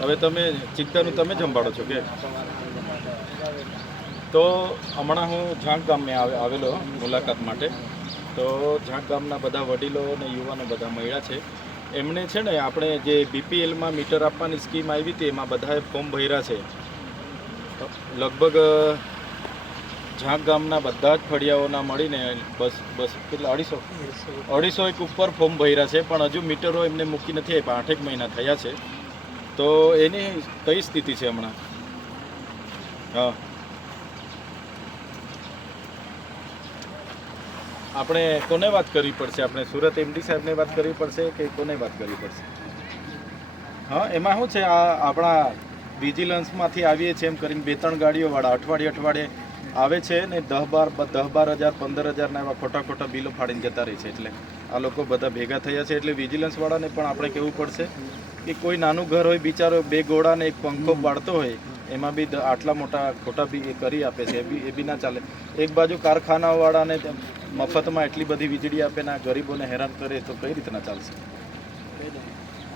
હવે તમે ચિત્તાનું તમે જંભાડો છો કે? તો હમણાં હું ઝાંક ગામે આવે- આવેલો મુલાકાત માટે. તો ઝાંક ગામના બધા વડીલો અને યુવાનો બધા મળ્યા છે. એમણે છે ને આપણે જે બીપીએલમાં મીટર આપવાની સ્કીમ આવી હતી, એમાં બધાએ ફોર્મ ભર્યા છે. લગભગ ઝાંક ગામના બધા જ ફળિયાઓના મળીને બસ બસ, કેટલા, અઢીસો? અઢીસો એક ઉપર ફોર્મ ભર્યા છે, પણ હજુ મીટરો એમને મૂકી નથી આપ્યા. આઠેક મહિના થયા છે. તો એની કઈ સ્થિતિ છે હમણાં? હા. આપણે કોને વાત કરવી પડશે? આપણે સુરત એમડી સાહેબને વાત કરવી પડશે કે કોને વાત કરવી પડશે? હા, એમાં શું છે? આ આપણા વિજિલન્સમાંથી આવીએ છીએ એમ કરીને બે ત્રણ ગાડીઓવાળા અઠવાડિયે અઠવાડિયે આવે છે ને દહ બાર દહ બાર હજાર પંદર હજારના એવા ખોટા ખોટા બિલો ફાડીને જતા રહે છે એટલે આ લોકો બધા ભેગા થયા છે એટલે વિજિલન્સવાળાને પણ આપણે કહેવું પડશે કે કોઈ નાનું ઘર હોય બિચારો બે ગોળાને એક પંખો પાડતો હોય એમાં બી આટલા મોટા ખોટા બી એ કરી આપે છે એ બી એ બી ના ચાલે. એક બાજુ કારખાનાવાળાને મફતમાં એટલી બધી વીજળી આપે ને ગરીબોને હેરાન કરે તો કઈ રીતના ચાલશે?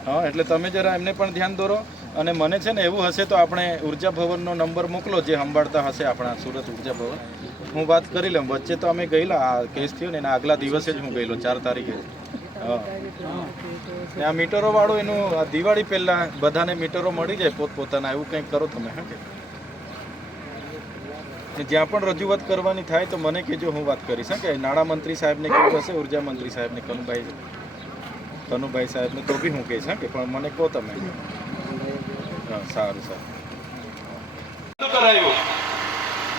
હા એટલે તમે જરા એમને પણ ધ્યાન દોરો. અને મને છે ને એવું હશે તો આપણે ઊર્જા ભવનનો નંબર મોકલો જે સંભાળતા હશે આપણા સુરત ઊર્જા ભવન. હું વાત કરી લઉં. વચ્ચે તો અમે ગયેલા. આ કેસ થયો ને એના આગલા દિવસે જ હું ગયેલો, ચાર તારીખે. હા. આ મીટરો વાળું એનું, આ દિવાળી પહેલા બધાને મીટરો મળી જાય પોતપોતાના, એવું કંઈક કરો તમે, હા કે? જ્યાં પણ રજૂઆત કરવાની થાય તો મને કહેજો, હું વાત કરીશ, હા કે? નાણામંત્રી સાહેબને કેવું હશે, ઊર્જા મંત્રી સાહેબને, કનુભાઈ કનુભાઈ સાહેબને તો બી હું કહીશ, હા કે? પણ મને કહો તમે.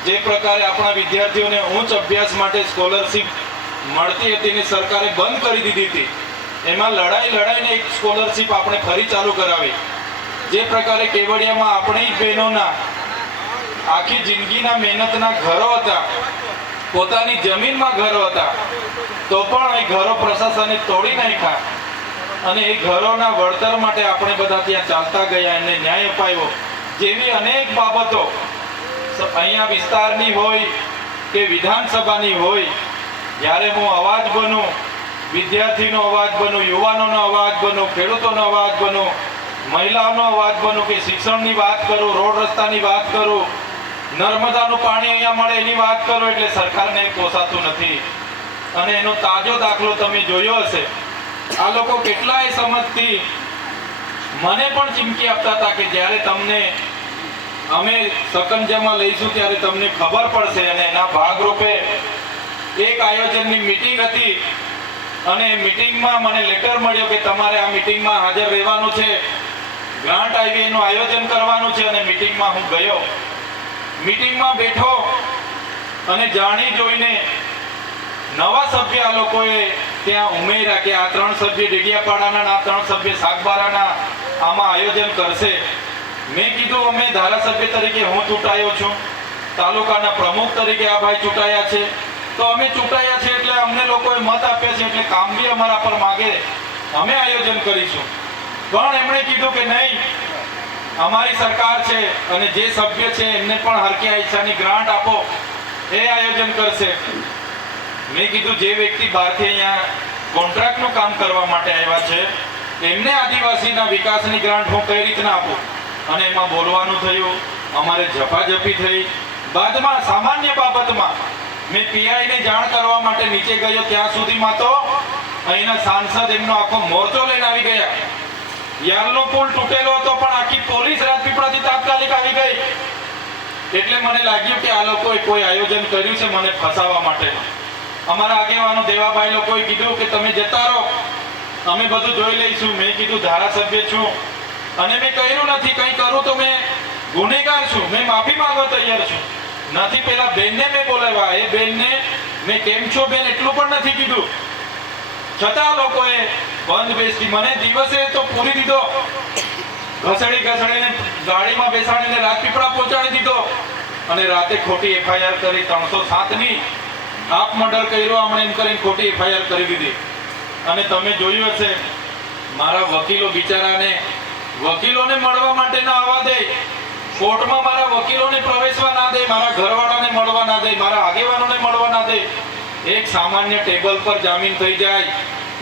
જે પ્રકારે આપણા વિદ્યાર્થીઓને ઉચ્ચ અભ્યાસ માટે સ્કોલરશિપ મળતી હતી ને સરકારે બંધ કરી દીધી હતી, એમાં લડાઈ લડાઈને એક સ્કોલરશિપ આપણે ફરી ચાલુ કરાવી. જે પ્રકારે કેવડિયામાં આપણી બહેનોના આખી જિંદગીના મહેનતના ઘરો હતા, પોતાની જમીનમાં ઘરો હતા, તો પણ એ ઘરો પ્રશાસને તોડી નાખ્યા. અને એ ઘરોના વળતર માટે આપણે બધા ત્યાં ચાલતા ગયા, એમને ન્યાય અપાયો. જેવી અનેક બાબતો અહીંયા વિસ્તારની હોય કે વિધાનસભાની હોય, જ્યારે હું અવાજ બનું, વિદ્યાર્થીનો અવાજ બનું, યુવાનોનો અવાજ બનું, ખેડૂતોનો અવાજ બનું, મહિલાઓનો અવાજ બનું કે શિક્ષણની વાત કરું, રોડ રસ્તાની વાત કરું, નર્મદાનું પાણી અહીંયા મળે એની વાત કરો, એટલે સરકારને પોસાતું નથી. અને એનો તાજો દાખલો તમે જોયો હશે. આ લોકો કેટલાય સમજથી મને પણ ચીમકી આપતા હતા કે જ્યારે તમને અમે સકંજામાં લઈશું ત્યારે તમને ખબર પડશે અને એના ભાગરૂપે એક આયોજનની મિટિંગ હતી અને મિટિંગમાં મને લેટર મળ્યો કે તમારે આ મીટિંગમાં હાજર રહેવાનું છે. ગ્રાન્ટ એનું આયોજન કરવાનું છે અને મિટિંગમાં હું ગયો. મીટિંગમાં બેઠો અને જાણી જોઈને નવા સભ્ય આ લોકોએ ત્યાં ઉમેર્યા કે આ ત્રણ સભ્ય ડેડિયાપાડાના આ ત્રણ સભ્ય સાગબારાના આમાં આયોજન કરશે. મેં કીધું અમે ધારાસભ્ય તરીકે હું ચૂંટાયો છું. તાલુકાના પ્રમુખ તરીકે આ ભાઈ ચૂંટાયા છે. તો અમે ચૂંટાયા છે એટલે અમને લોકોએ મત આપ્યા છે એટલે કામ બી અમારા પર માગે. અમે આયોજન કરીશું. પણ એમણે કીધું કે નહીં, અમારી સરકાર છે અને જે સભ્ય છે એમને પણ હરકી ઈચ્છાની ગ્રાન્ટ આપો. એ આયોજન કરશે. મેં કીધું જે વ્યક્તિ બહારથી અહીંયા કોન્ટ્રાક્ટનું કામ કરવા માટે આવ્યા છે, એમને આદિવાસીના વિકાસની ગ્રાન્ટ હું કઈ રીતના આપું? અને એમાં બોલવાનું થયું, અમારે ઝપાઝપી થઈ. બાદમાં સામાન્ય બાબતમાં મેં પીઆઈને જાણ કરવા માટે નીચે ગયો, ત્યાં સુધીમાં તો અહીંના સાંસદ એમનો આખો મોરચો લઈને આવી ગયા. યારનો પુલ તૂટેલો હતો, પણ આખી પોલીસ રાજપીપળાથી તાત્કાલિક આવી ગઈ. એટલે મને લાગ્યું કે આ લોકોએ કોઈ આયોજન કર્યું છે મને ફસાવવા માટે અમારા આગેવાનો દેવાભાઈ લોકોએ કીધું કે તમે જતા રહો. અમે બધું જોઈ લઈશું. મેં કીધું, ધારાસભ્ય છું. અને મેં કહ્યું નથી. કંઈ કરું તો મેં ગુનેગાર છું. મેં માફી માંગવા તૈયાર છું. નથી, પેલા બેનને મેં બોલાવ્યા. એ બેનને મેં કેમ છો બેન? એટલું પણ નથી કીધું. છતાં લોકોએ બંધ બેસી મને દિવસે તો પૂરી દીધો. ઘસડી ઘસડીને ગાડીમાં બેસાડીને રાજપીપળા પહોંચાડી દીધો. અને રાતે ખોટી એફઆઈઆર કરી ત્રણસો સાતની. આપ મર્ડર કર્યો હમણાં એમ કરીને ખોટી એફઆઈઆર કરી દીધી. અને તમે જોયું હશે, મારા વકીલો બિચારાને વકીલોને મળવા માટે ના આવવા દે, કોર્ટમાં મારા વકીલોને પ્રવેશવા ના દે, મારા ઘરવાળાને મળવા ના દે, મારા આગેવાનોને મળવા ના દે. એક સામાન્ય ટેબલ પર જામીન થઈ જાય,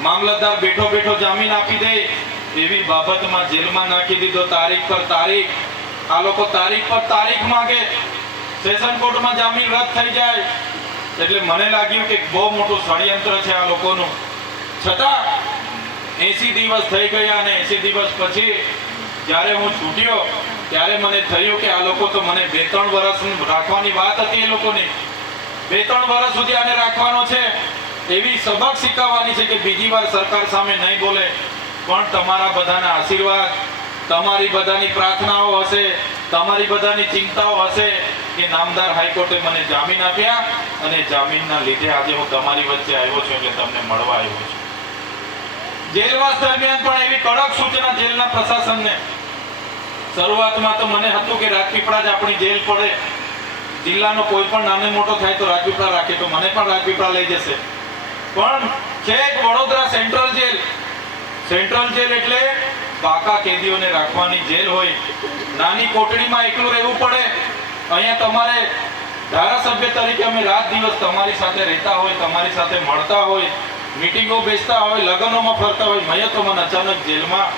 મામલતદાર બેઠો બેઠો જામીન આપી દે, એવી બાબતમાં જેલમાં નાખી દીધો તારીખ પર તારીખ. આ લોકો તારીખ પર તારીખ માંગે. સેશન કોર્ટમાં જામીન રદ થઈ જાય. એટલે મને લાગ્યું કે બહુ મોટું ષડયંત્ર છે આ લોકોનું. છતાં, એસી દિવસ થઈ ગયા અને એસી દિવસ પછી જ્યારે હું છૂટ્યો, ત્યારે મને થયું કે આ લોકો તો મને બે ત્રણ વર્ષ રાખવાની વાત હતી એ લોકોની. બે ત્રણ વર્ષ સુધી આને રાખવાનો છે, એવી સબક શીખવવાની છે કે બીજી વાર સરકાર સામે નહીં બોલે. પણ તમારા બધાના આશીર્વાદ, તમારી બધાની પ્રાર્થનાઓ હશે, તમારી બધાની ચિંતાઓ હશે કે નામદાર હાઈકોર્ટે મને જામીન આપ્યા અને જામીનના લીધે આજે હું તમારી વચ્ચે આવ્યો છું એટલે તમને મળવા આવ્યો છું. જેલવાસ દરમિયાન પણ એવી કડક સૂચના જેલના પ્રશાસનને. શરૂઆતમાં તો મને હતું કે રાજપીપળા જ આપણી જેલ પડે. જિલ્લાનો કોઈ પણ નાનો મોટો થાય તો રાજપીપળા રાખે, તો મને પણ રાજપીપળા લઈ જશે. પણ છેક Vadodara central jail. Central jail એટલે પાકા કેદીઓને રાખવાની જેલ હોય. નાની કોટડીમાં એકલું રહેવું પડે. અહીંયા તમારે ધારાસભ્ય તરીકે અમે રાત દિવસ તમારી સાથે રહેતા હોય, તમારી સાથે મળતા હોય મિટિંગો બેસતા હોય, લગ્નોમાં ફરતા હોય મયતોમાં અચાનક જેલમાં.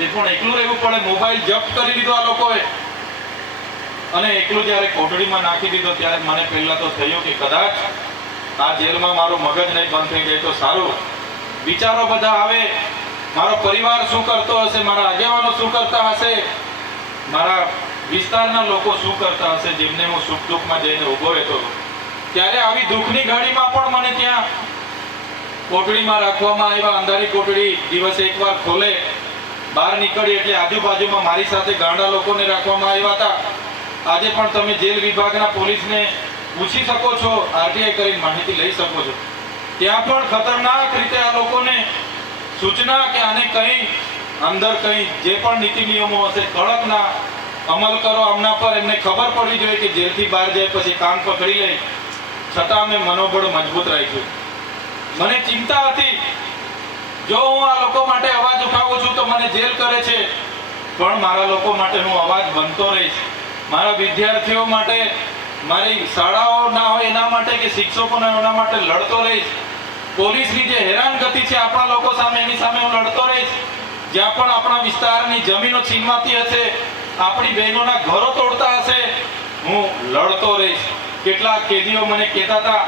એ પણ એકલું રહેવું પડે મોબાઈલ જપ્ત કરી દીધો આ લોકોએ. અને એકલું જ્યારે કોટડીમાં નાખી દીધો, ત્યારે મને પહેલા તો થયું કે કદાચ આ જેલમાં મારું મગજ નહીં બંધ થઈ જાય તો સારું. વિચારો બધા આવે, મારો પરિવાર શું કરતો હશે, મારા આગેવાનો શું કરતા હશે? મારા વિસ્તારના લોકો શું કરતા હશે? જેમને હું સુખ દુઃખમાં જઈને ઊભો રહેતો હતો. ત્યારે આવી દુઃખની ઘડીમાં પણ મને ત્યાં કોટડીમાં રાખવામાં આવ્યા. અંધારી કોટડી દિવસે એકવાર ખોલે, બહાર નીકળી એટલે આજુબાજુમાં મારી સાથે ગાંડા લોકોને રાખવામાં આવ્યા હતા. આજે પણ તમે જેલ વિભાગના પોલીસને પૂછી શકો છો, આરટીઆઈ કરીને માહિતી લઈ શકો છો. ત્યાં પણ ખતરનાક રીતે આ લોકોને સૂચના કે આને કંઈ અંદર કંઈ જે પણ નીતિ નિયમો હશે, કડકના અમલ કરો આમના પર. એમને ખબર પડવી જોઈએ કે જેલથી બહાર જાય પછી કામ પકડી લે. છતાં અમે મનોબળ મજબૂત રાખ્યું. મને ચિંતા હતી. જો હું આ લોકો માટે અવાજ ઉઠાવું છું તો મને જેલ કરે છે. પણ મારા લોકો માટે હું અવાજ બનતો રહીશ. મારા વિદ્યાર્થીઓ માટે, મારી શાળાઓ ના હોય એના માટે કે શિક્ષકો ના એના માટે લડતો રહીશ. પોલીસની જે હેરાનગતિ છે આપણા લોકો સામે, એની સામે હું લડતો રહીશ. જ્યાં પણ આપણા વિસ્તારની જમીનો છીનવાતી હશે આપણી બહેનોના ઘરો તોડતા હશે. હું લડતો રહીશ. કેટલાક કેદીઓ મને કહેતા હતા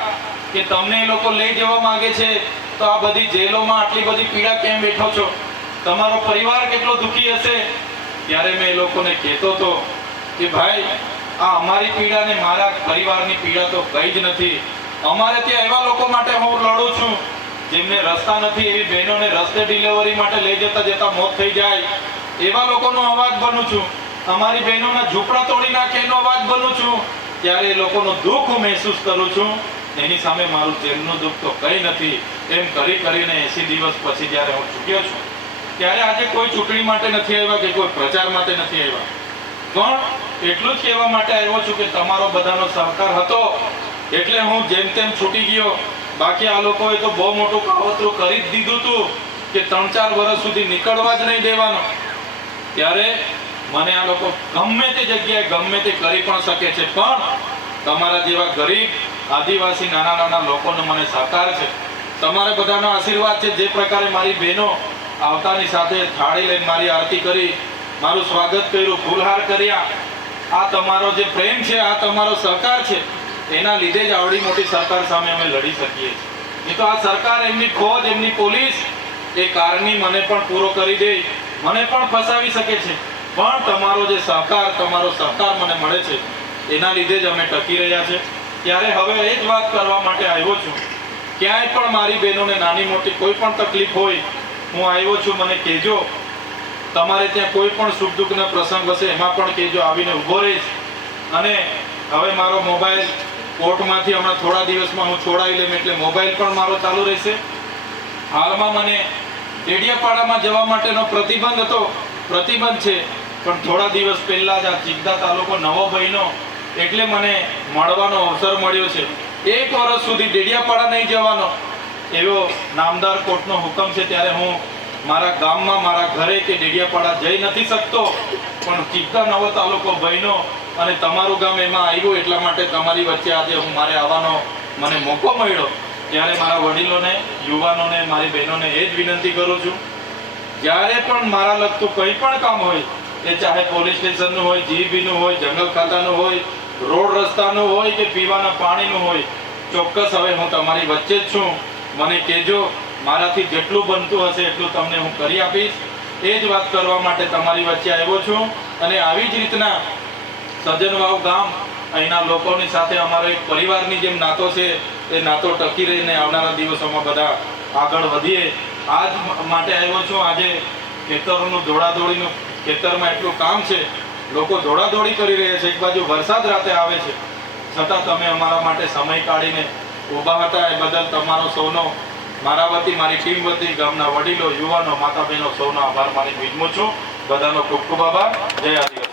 કે તમને એ લોકો લઈ જવા માંગે છે, તો આ બધી જેલોમાં આટલી બધી પીડા કેમ બેઠો છો? તમારો પરિવાર કેટલો દુઃખી હશે? ત્યારે મેં એ લોકોને કહેતો હતો કે ભાઈ, આ અમારી પીડા ને મારા પરિવારની પીડા તો કઈ જ નથી. અમારે ત્યાં એવા લોકો માટે હું લડું છું, જેમને રસ્તા નથી, એવી બહેનોને રસ્તે ડિલિવરી માટે લઈ જતા જતા મોત થઈ જાય. એવા લોકોનો અવાજ બનું છું. અમારી બહેનોના ઝૂંપડા તોડી નાખે એનો અવાજ બનું છું. ત્યારે એ લોકોનું દુઃખ હું મહેસૂસ કરું છું. એની સામે મારું જેલનું દુઃખ તો કંઈ નથી. એમ કરી કરીને એસી દિવસ પછી જ્યારે હું ચૂક્યો છું, ત્યારે આજે કોઈ ચૂંટણી માટે નથી આવ્યા કે કોઈ પ્રચાર માટે નથી આવ્યા. પણ એટલું જ કહેવા માટે આવ્યો છું કે તમારો બધાનો સહકાર હતો. એટલે હું જેમ તેમ છૂટી ગયો. બાકી આ લોકોએ તો બહુ મોટું કાવતરું કરી જ દીધું હતું કે ત્રણ ચાર વર્ષ સુધી નીકળવા જ નહીં દેવાનો. ત્યારે મને આ લોકો ગમે તે જગ્યાએ ગમે તે કરી પણ શકે છે, પણ તમારા જેવા ગરીબ આદિવાસી નાના નાના લોકોનો મને સહકાર છે. તમારા બધાનો આશીર્વાદ છે, જે પ્રકારે મારી બહેનો આવતાની સાથે થાળી લઈને મારી આરતી કરી, મારું સ્વાગત કર્યું, ફૂલહાર કર્યા. આ તમારો જે પ્રેમ છે, આ તમારો સહકાર છે, એના લીધે જ આવડી મોટી સરકાર સામે અમે લડી શકીએ છીએ. નહીં તો આ સરકાર એમની ફોજ, એમની પોલીસ એ કારની મને પણ પૂરો કરી દે, મને પણ ફસાવી શકે છે. પણ તમારો જે સહકાર, તમારો સહકાર મને મળે છે, એના લીધે જ અમે ટકી રહ્યા છે. ત્યારે હવે એ જ વાત કરવા માટે આવ્યો છું. ક્યાંય પણ મારી બહેનોને નાની મોટી કોઈ પણ તકલીફ હોય, હું આવ્યો છું, મને કહેજો. તમારે ત્યાં કોઈ પણ સુખ દુઃખના પ્રસંગ હશે, એમાં પણ કહેજો, આવીને ઊભો રહીશ. અને હવે મારો મોબાઈલ કોર્ટમાંથી હમણાં થોડા દિવસમાં હું છોડાવી લઈશ, એટલે મોબાઈલ પણ મારો ચાલુ રહેશે. હાલમાં મને ડેડિયાપાડામાં જવા માટેનો પ્રતિબંધ હતો, પ્રતિબંધ છે પણ થોડા દિવસ પહેલાં જ આ ચિંતા તાલુકો નવો બન્યો એટલે મને મળવાનો અવસર મળ્યો છે. એક વર્ષ સુધી ડેડિયાપાડા નહીં જવાનો. એવો નામદાર કોર્ટનો હુકમ છે ત્યારે હું મારા ગામમાં, મારા ઘરે કે ડેડિયાપાડા જઈ નથી શકતો. પણ ચિંતા નવો તાલુકો બહેનો અને તમારું ગામ એમાં આવ્યું એટલા માટે તમારી વચ્ચે આજે હું મારે આવવાનો મને મોકો મળ્યો. ત્યારે મારા વડીલોને, યુવાનોને, મારી બહેનોને એ જ વિનંતી કરું છું. જ્યારે પણ મારા લગતું કંઈ પણ કામ હોય એ ચાહે પોલીસ સ્ટેશનનું હોય જીબીનું હોય, જંગલ ખાતાનું હોય, રોડ રસ્તાનું હોય કે પીવાના પાણીનું હોય. ચોક્કસ હવે હું તમારી વચ્ચે જ છું. મને કહેજો, મારાથી જેટલું બનતું હશે એટલું તમને હું કરી આપીશ. એ જ વાત કરવા માટે તમારી વચ્ચે આવ્યો છું. અને આવી જ રીતના સજનવાવ ગામ, અહીંના લોકોની સાથે અમારો એક પરિવારની જેમ નાતો છે, એ નાતો ટકી રહીને આવનારા દિવસોમાં બધા આગળ વધીએ. આજ માટે આવ્યો છું. આજે ખેતરોનું દોડાદોડીનું ખેતરમાં એટલું કામ છે, લોકો દોડાદોડી કરી રહ્યા છે. એક બાજુ વરસાદ રાતે આવે છે. છતાં તમે અમારા માટે સમય કાઢીને ઊભા હતા. એ બદલ તમારો સૌનો મારા વતી, મારી ટીમ વતી, ગામના વડીલો, યુવાનો માતા બહેનો સૌનો આભાર માની વિનમું છું. બધાનો ખૂબ ખૂબ આભાર. જય આદિવાસી